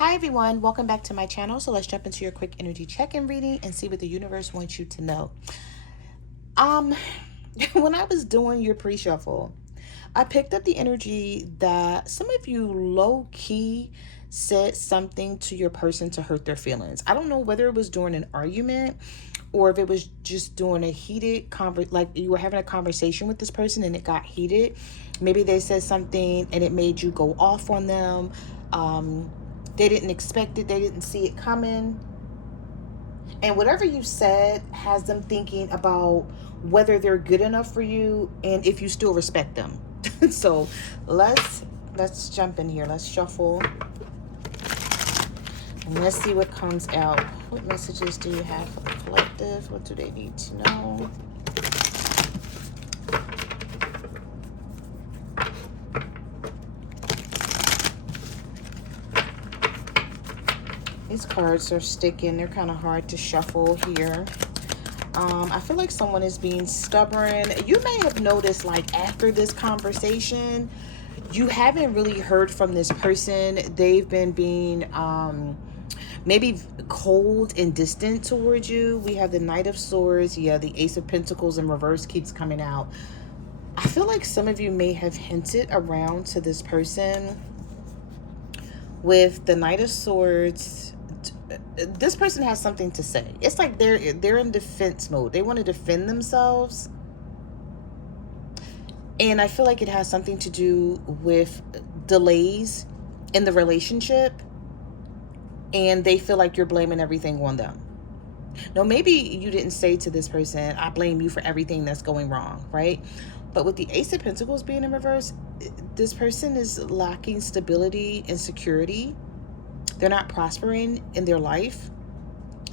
Hi everyone, welcome back to my channel. So let's jump into your quick energy check-in reading and see what the universe wants you to know. Um, when I was doing your pre-shuffle, I picked up the energy that some of you low-key said something to your person to hurt their feelings. I don't know whether it was during an argument or if it was just during a heated like you were having a conversation with this person and it got heated. Maybe they said something and it made you go off on them. They didn't expect it, they didn't see it coming. And whatever you said has them thinking about whether they're good enough for you and if you still respect them. So let's jump in here. Let's shuffle. And let's see what comes out. What messages do you have for the collective? What do they need to know? These cards are sticking. They're kind of hard to shuffle here. I feel like someone is being stubborn. You may have noticed, like, after this conversation, you haven't really heard from this person. They've been being maybe cold and distant towards you. We have the Knight of Swords. Yeah, the Ace of Pentacles in reverse keeps coming out. I feel like some of you may have hinted around to this person with the Knight of Swords. This person has something to say. It's like they're in defense mode. They want to defend themselves. And I feel like it has something to do with delays in the relationship. And they feel like you're blaming everything on them. Now, maybe you didn't say to this person, I blame you for everything that's going wrong, right? But with the Ace of Pentacles being in reverse, this person is lacking stability and security. They're not prospering in their life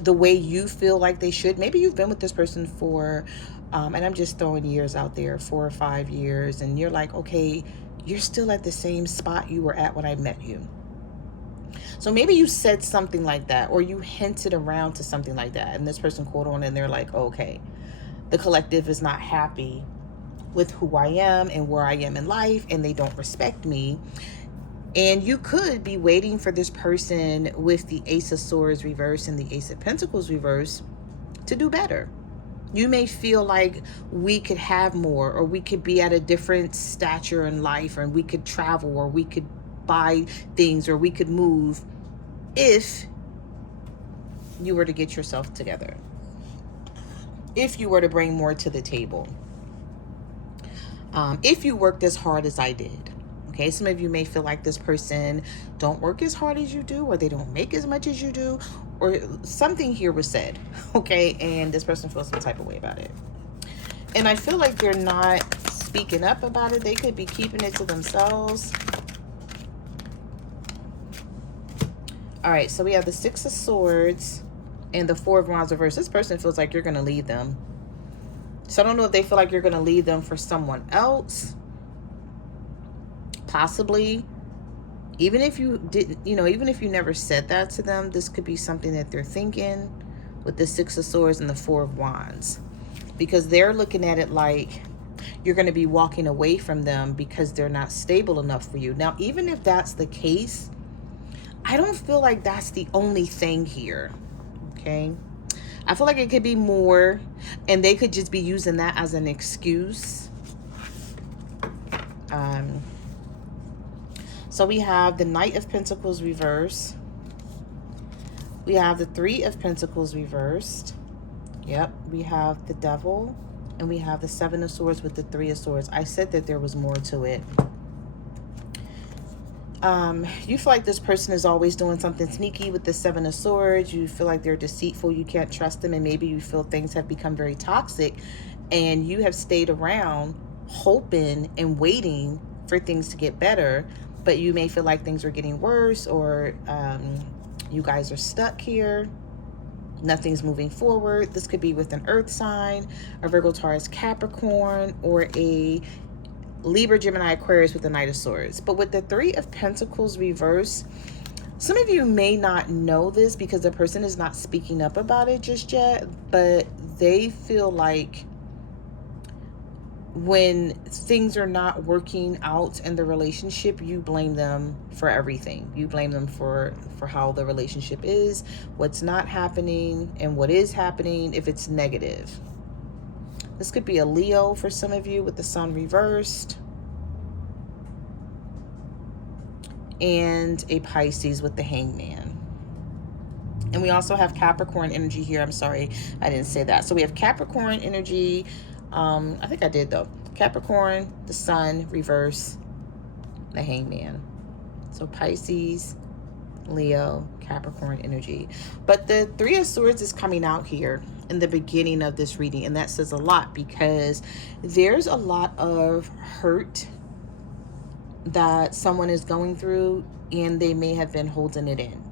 the way you feel like they should. Maybe you've been with this person for, and I'm just throwing years out there, 4 or 5 years, and you're like, okay, you're still at the same spot you were at when I met you. So maybe you said something like that, or you hinted around to something like that, and this person caught on and they're like, okay, the collective is not happy with who I am and where I am in life, and they don't respect me. And you could be waiting for this person with the Ace of Swords reverse and the Ace of Pentacles reverse to do better. You may feel like we could have more, or we could be at a different stature in life, or we could travel, or we could buy things, or we could move if you were to get yourself together. If you were to bring more to the table. If you worked as hard as I did. Okay, some of you may feel like this person don't work as hard as you do, or they don't make as much as you do, or something here was said, okay, and this person feels some type of way about it. And I feel like they're not speaking up about it. They could be keeping it to themselves. All right, so we have the Six of Swords and the Four of Wands reverse. This person feels like you're going to leave them. So I don't know if they feel like you're going to leave them for someone else. Possibly. Even if you didn't, even if you never said that to them, this could be something that they're thinking with the Six of Swords and the Four of Wands. Because they're looking at it like you're going to be walking away from them because they're not stable enough for you. Now, even if that's the case, I don't feel like that's the only thing here. Okay? I feel like it could be more, and they could just be using that as an excuse. So we have the Knight of Pentacles reversed. We have the Three of Pentacles reversed. Yep. We have the Devil. And we have the Seven of Swords with the Three of Swords. I said that there was more to it. You feel like this person is always doing something sneaky with the Seven of Swords. You feel like they're deceitful. You can't trust them. And maybe you feel things have become very toxic. And you have stayed around hoping and waiting for things to get better. But you may feel like things are getting worse, or you guys are stuck here. Nothing's moving forward. This could be with an earth sign, a Virgo, Taurus, Capricorn, or a Libra, Gemini, Aquarius with the Knight of Swords. But with the Three of Pentacles reverse, some of you may not know this because the person is not speaking up about it just yet, but they feel like when things are not working out in the relationship, you blame them for everything. You blame them for how the relationship is, what's not happening, and what is happening if it's negative. This could be a Leo for some of you with the sun reversed, and a Pisces with the hangman. And we also have Capricorn energy here. I'm sorry, I didn't say that. So we have Capricorn energy. I think I did though. Capricorn, the sun, reverse, the hangman. So Pisces, Leo, Capricorn energy. But the Three of Swords is coming out here in the beginning of this reading. And that says a lot because there's a lot of hurt that someone is going through and they may have been holding it in.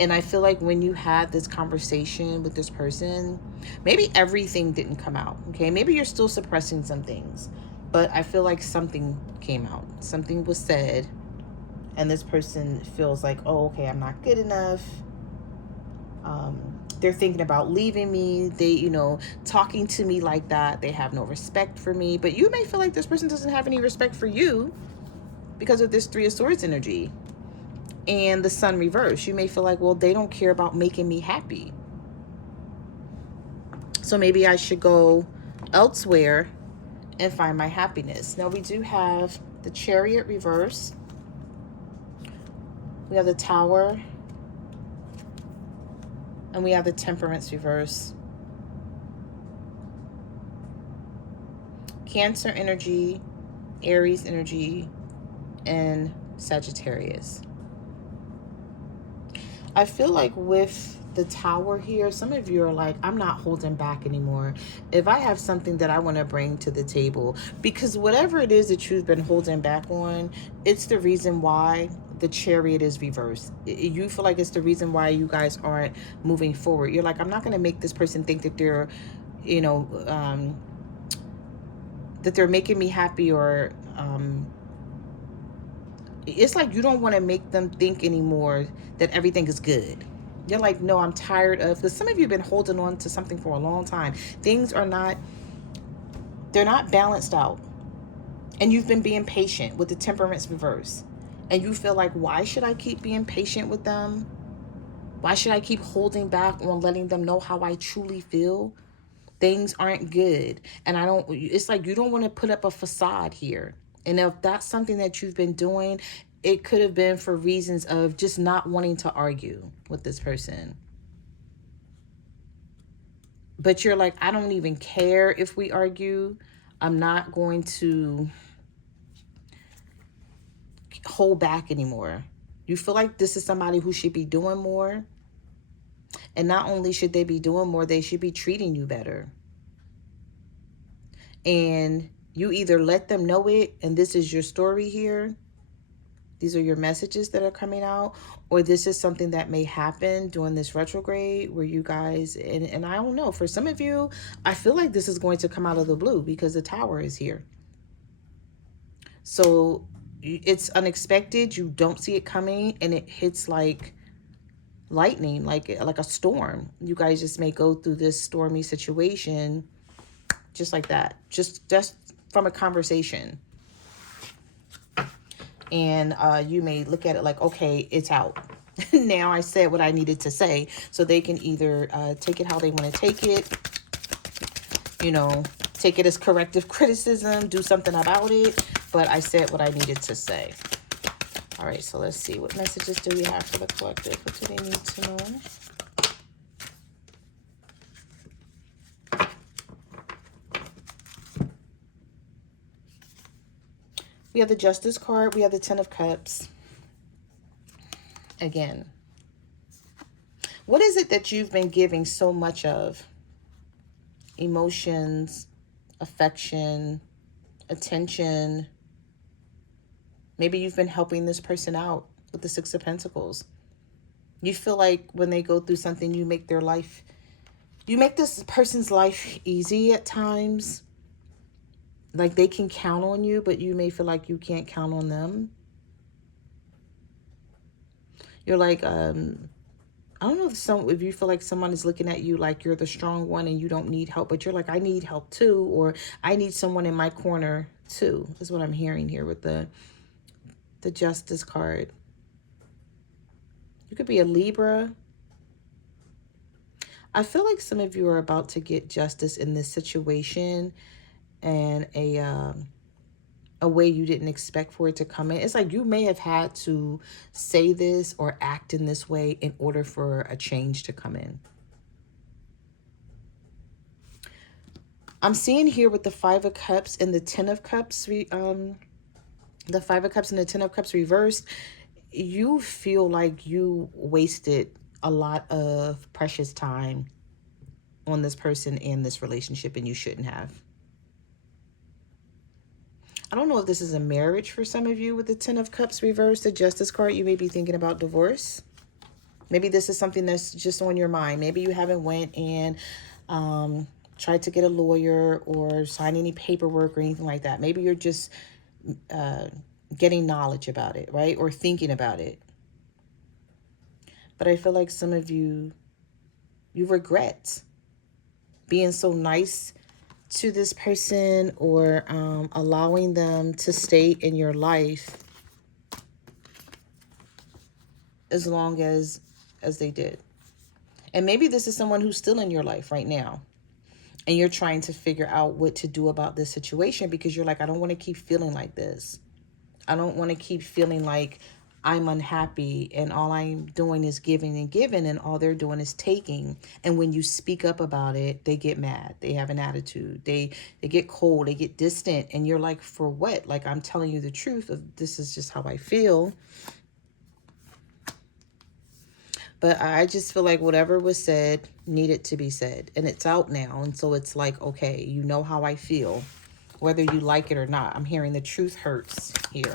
And I feel like when you had this conversation with this person, maybe everything didn't come out, okay? Maybe you're still suppressing some things, but I feel like something came out. Something was said, and this person feels like, oh, okay, I'm not good enough. They're thinking about leaving me. They, talking to me like that. They have no respect for me. But you may feel like this person doesn't have any respect for you because of this Three of Swords energy. And the sun reverse, you may feel like, well, they don't care about making me happy, so maybe I should go elsewhere and find my happiness. Now we do have the Chariot reverse, we have the Tower, and we have the Temperance reverse. Cancer energy, Aries energy, and Sagittarius. I feel like with the Tower here, some of you are like, I'm not holding back anymore. If I have something that I want to bring to the table, because whatever it is that you've been holding back on, it's the reason why the Chariot is reversed. You feel like it's the reason why you guys aren't moving forward. You're like, I'm not going to make this person think that they're, that they're making me happy, or it's like you don't want to make them think anymore that everything is good. You're like, no, I'm tired of, because some of you have been holding on to something for a long time. Things are not, they're not balanced out. And you've been being patient with the Temperance reverse. And you feel like, why should I keep being patient with them? Why should I keep holding back on letting them know how I truly feel? Things aren't good. And it's like you don't want to put up a facade here. And if that's something that you've been doing, it could have been for reasons of just not wanting to argue with this person. But you're like, I don't even care if we argue. I'm not going to hold back anymore. You feel like this is somebody who should be doing more. And not only should they be doing more, they should be treating you better. And you either let them know it, and this is your story here. These are your messages that are coming out, or this is something that may happen during this retrograde where you guys, and I don't know, for some of you, I feel like this is going to come out of the blue because the Tower is here. So it's unexpected. You don't see it coming, and it hits like lightning, like a storm. You guys just may go through this stormy situation just like that, just from a conversation. And you may look at it like, okay, it's out. Now I said what I needed to say. So they can either take it how they want to take it, take it as corrective criticism, do something about it. But I said what I needed to say. All right, so let's see. What messages do we have for the collective? What do they need to know? We have the Justice card. We have the Ten of Cups. Again, what is it that you've been giving so much of? Emotions, affection, attention. Maybe you've been helping this person out with the Six of Pentacles. You feel like when they go through something, you make this person's life easy at times. Like they can count on you, but you may feel like you can't count on them. You're like, I don't know if you feel like someone is looking at you like you're the strong one and you don't need help, but you're like, I need help too, or I need someone in my corner too, is what I'm hearing here with the Justice card. You could be a Libra. I feel like some of you are about to get justice in this situation, and a way you didn't expect for it to come in. It's like you may have had to say this or act in this way in order for a change to come in. I'm seeing here with the Five of Cups and the Ten of Cups, the Five of Cups and the Ten of Cups reversed, you feel like you wasted a lot of precious time on this person and this relationship, and you shouldn't have. I don't know if this is a marriage for some of you with the Ten of Cups reversed, the Justice card. You may be thinking about divorce. Maybe this is something that's just on your mind. Maybe you haven't went and tried to get a lawyer or sign any paperwork or anything like that. Maybe you're just getting knowledge about it, right? Or thinking about it. But I feel like some of you regret being so nice to this person or allowing them to stay in your life as long as they did. And maybe this is someone who's still in your life right now, and you're trying to figure out what to do about this situation because you're like, I don't want to keep feeling like this. I don't want to keep feeling like I'm unhappy and all I'm doing is giving and giving and all they're doing is taking. And when you speak up about it, they get mad. They have an attitude. They get cold. They get distant. And you're like, for what? Like, I'm telling you the truth of this is just how I feel. But I just feel like whatever was said needed to be said. And it's out now. And so it's like, okay, you know how I feel, whether you like it or not. I'm hearing the truth hurts here.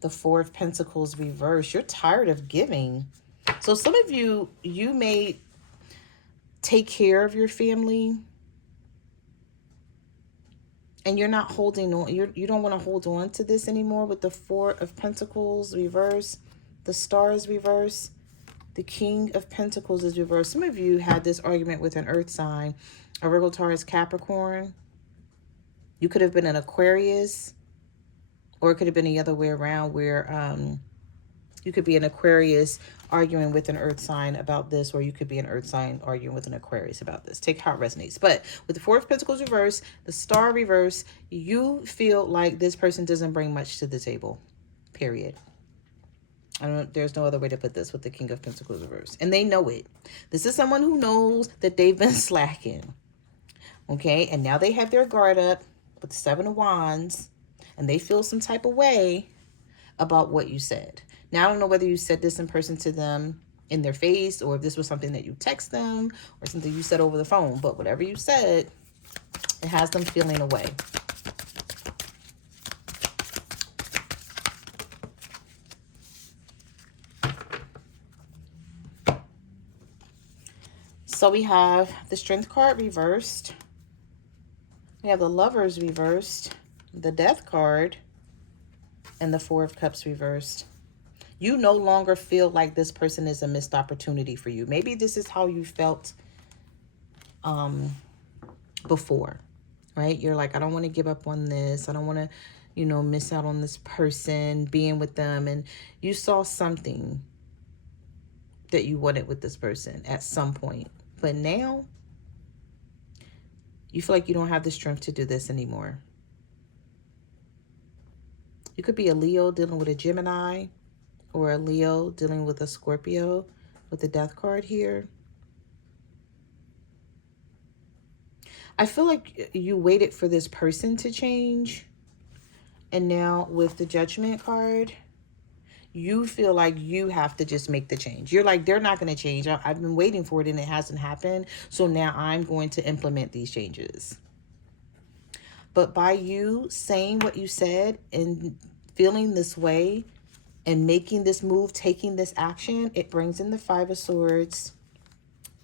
The Four of Pentacles reversed. You're tired of giving. So some of you, you may take care of your family and you're not holding on. You don't want to hold on to this anymore with the Four of Pentacles reversed. The Star is reversed. The King of Pentacles is reversed. Some of you had this argument with an earth sign, a Virgo, Taurus, Capricorn. You could have been an Aquarius, or it could have been the other way around where you could be an Aquarius arguing with an earth sign about this, or you could be an earth sign arguing with an Aquarius about this. Take how it resonates. But with the Four of Pentacles reverse, the Star reverse, you feel like this person doesn't bring much to the table, period. There's no other way to put this with the King of Pentacles reverse. And they know it. This is someone who knows that they've been slacking. Okay, and now they have their guard up with the Seven of Wands, and they feel some type of way about what you said. Now, I don't know whether you said this in person to them in their face, or if this was something that you text them or something you said over the phone, but whatever you said, it has them feeling away. So we have the Strength card reversed. We have the Lovers reversed, the Death card, and the Four of Cups reversed. You no longer feel like this person is a missed opportunity for you. Maybe this is how you felt before, right? You're like, I don't want to give up on this. I don't want to, miss out on this person, being with them. And you saw something that you wanted with this person at some point. But now you feel like you don't have the strength to do this anymore. You could be a Leo dealing with a Gemini, or a Leo dealing with a Scorpio with the Death card here. I feel like you waited for this person to change. And now with the Judgment card, you feel like you have to just make the change. You're like, they're not going to change. I've been waiting for it and it hasn't happened. So now I'm going to implement these changes. But by you saying what you said and feeling this way and making this move, taking this action, it brings in the Five of Swords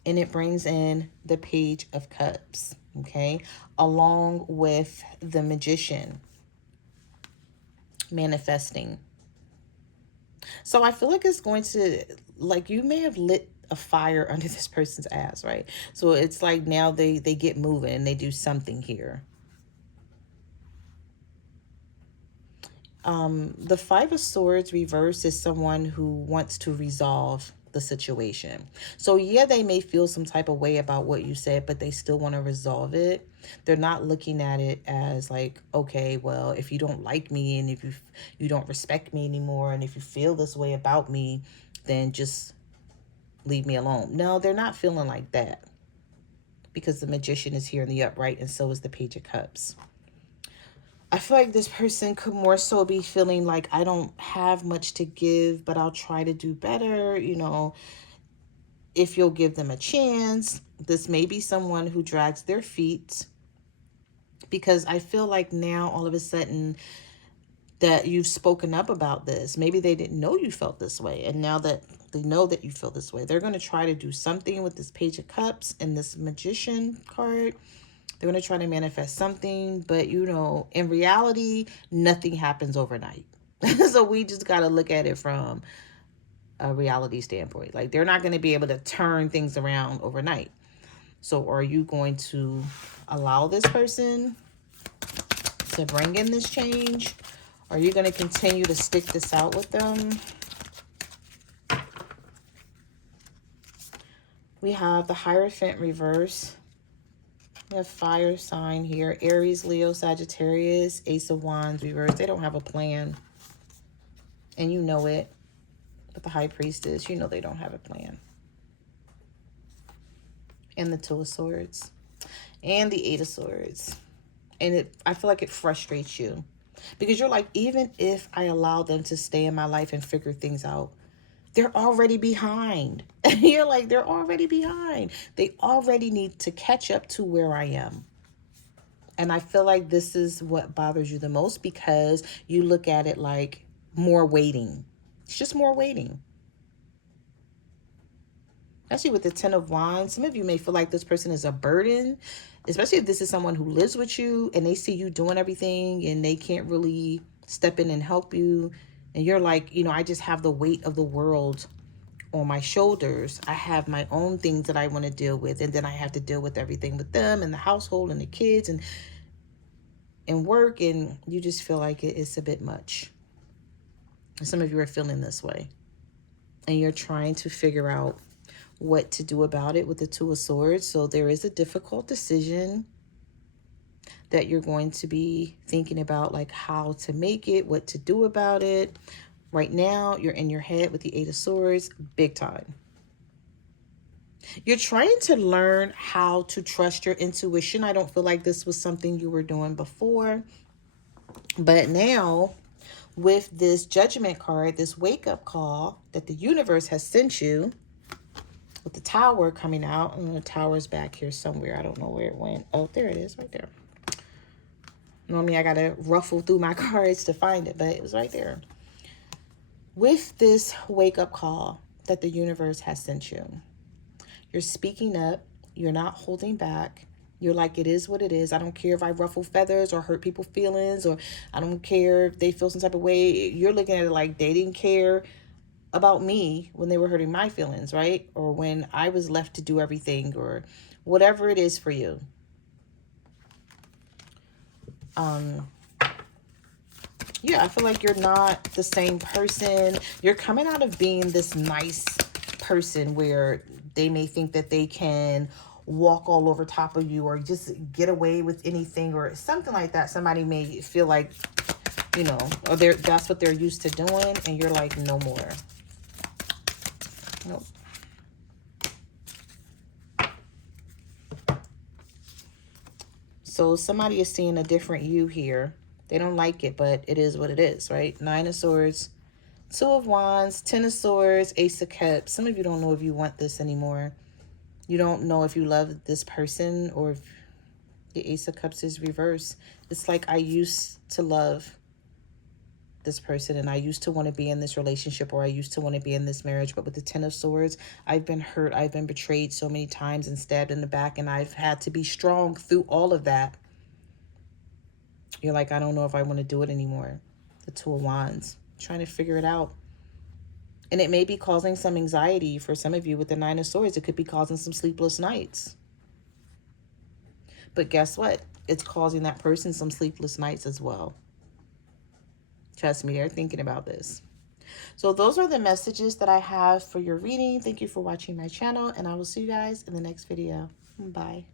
and it brings in the Page of Cups, okay? Along with the Magician manifesting. So I feel like it's going to, like, you may have lit a fire under this person's ass, right? So it's like now they get moving and they do something here. The Five of Swords reverse is someone who wants to resolve the situation. So yeah, they may feel some type of way about what you said, but they still want to resolve it. They're not looking at it as like, okay, well, if you don't like me and if you don't respect me anymore and if you feel this way about me, then just leave me alone. No, they're not feeling like that, because the Magician is here in the upright and so is the Page of Cups. I feel like this person could more so be feeling like, I don't have much to give, but I'll try to do better. You know, if you'll give them a chance. This may be someone who drags their feet, because I feel like now all of a sudden that you've spoken up about this, maybe they didn't know you felt this way. And now that they know that you feel this way, they're going to try to do something with this Page of Cups and this Magician card. They're going to try to manifest something, but you know, in reality, nothing happens overnight. So we just got to look at it from a reality standpoint. Like, they're not going to be able to turn things around overnight. So are you going to allow this person to bring in this change? Are you going to continue to stick this out with them? We have the Hierophant reverse. We have fire sign here. Aries, Leo, Sagittarius, Ace of Wands reverse. They don't have a plan. And you know it. But the High Priestess, you know they don't have a plan. And the Two of Swords. And the Eight of Swords. And I feel like it frustrates you. Because you're like, even if I allow them to stay in my life and figure things out, they're already behind. You're like, they're already behind. They already need to catch up to where I am. And I feel like this is what bothers you the most, because you look at it like more waiting. It's just more waiting. Especially with the Ten of Wands, some of you may feel like this person is a burden, especially if this is someone who lives with you and they see you doing everything and they can't really step in and help you. And you're like, you know, I just have the weight of the world on my shoulders. I have my own things that I want to deal with, and then I have to deal with everything with them and the household and the kids and work, and you just feel like it's a bit much. And some of you are feeling this way, and you're trying to figure out what to do about it with the Two of Swords. So there is a difficult decision that you're going to be thinking about, like how to make it, what to do about it. Right now, you're in your head with the Eight of Swords, big time. You're trying to learn how to trust your intuition. I don't feel like this was something you were doing before. But now, with this Judgment card, this wake-up call that the universe has sent you, with the Tower coming out, and the Tower's back here somewhere. I don't know where it went. Oh, there it is, right there. Normally, I got to ruffle through my cards to find it, but it was right there. With this wake-up call that the universe has sent you, you're speaking up. You're not holding back. You're like, it is what it is. I don't care if I ruffle feathers or hurt people's feelings, or I don't care if they feel some type of way. You're looking at it like they didn't care about me when they were hurting my feelings, right? Or when I was left to do everything, or whatever it is for you. Yeah, I feel like you're not the same person. You're coming out of being this nice person where they may think that they can walk all over top of you or just get away with anything or something like that. Somebody may feel like, you know, or that's what they're used to doing, and you're like, no more. Nope. So somebody is seeing a different you here. They don't like it, but it is what it is, right? Nine of Swords, Two of Wands, Ten of Swords, Ace of Cups. Some of you don't know if you want this anymore. You don't know if you love this person, or if the Ace of Cups is reversed. It's like, I used to love this person and I used to want to be in this relationship, or I used to want to be in this marriage, but with the Ten of Swords, I've been hurt, I've been betrayed so many times and stabbed in the back, and I've had to be strong through all of that. You're like, I don't know if I want to do it anymore. The Two of Wands, trying to figure it out. And it may be causing some anxiety for some of you with the Nine of Swords. It could be causing some sleepless nights. But guess what? It's causing that person some sleepless nights as well. Trust me, they're thinking about this. So those are the messages that I have for your reading. Thank you for watching my channel, and I will see you guys in the next video. Bye.